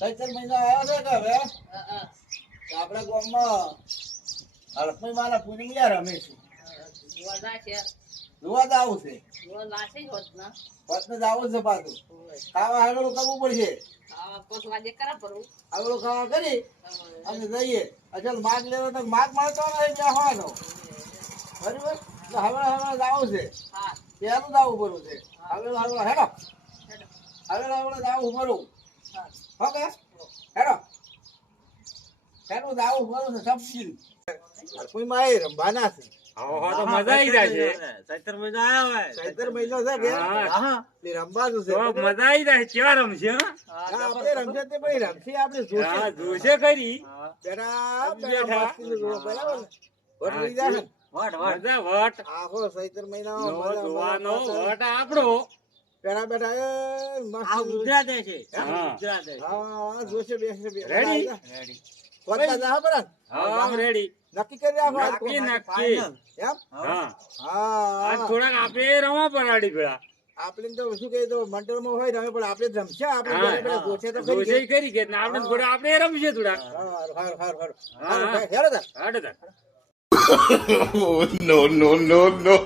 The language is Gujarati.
ચૈતર મહિનો આવ્યો છે કે હવે આપણા ગામમાં લક્ષ્મી માના પૂજન ક્યાં રમે છે જોવા જ આવું છે વતને જ આવું છે પાછું ખાવા આગળ કરવું પડશે આગળ ખાવા કરી અને જઈએ અચલ માગ લેવો તો માગ મળતો નહીં બેસવાનો બરાબર હવે હવે જવું છે પહેલું જવું પડવું છે આગળ આગળ હેડો આગળ આગળ જવું પડવું ઓકે હેડો હેડું જવું પડવું છે સબજી કોઈ માં રમવાના છે તો મજા આવી જાય ચૈતર મહિનો આવ્યો હોય ચૈતર મહિનો છે કે હા રમવાનું છે તો મજા આવી જાય કેવા રમશે આપણે રમશે તે ભાઈ રમશે આપણે જોશે જોશે કરી બેટા બેટા મસ્તીનું જોવો, બરાબર ને વટ લઈ જાય મજા વટ આખો ચૈતર મહિનો જોવાનો વટ આપણો બેટા બેટા એ મસ્ત આ ગુજરાત છે હા. ગુજરાત છે હા જોશે બેસે રેડી રેડી કોતા જા બરાબર હા રેડી નક્કી કરી રાખો નક્કી નક્કી ફાઇનલ એમ હા હા આજ થોડાક આપણે રમવા પડાડી પેલા આપણે તો શું કહે તો મંડળમાં હોય રમે પણ આપણે જમશે આપણે હા, ઘરે પેલા જોશે તો ખરી જોશે કરી કે આપણે થોડા આપણે રમશે થોડાક હારું હારું હારું હા. હારું હેડો તાર હાડે તાર no, no, no, no.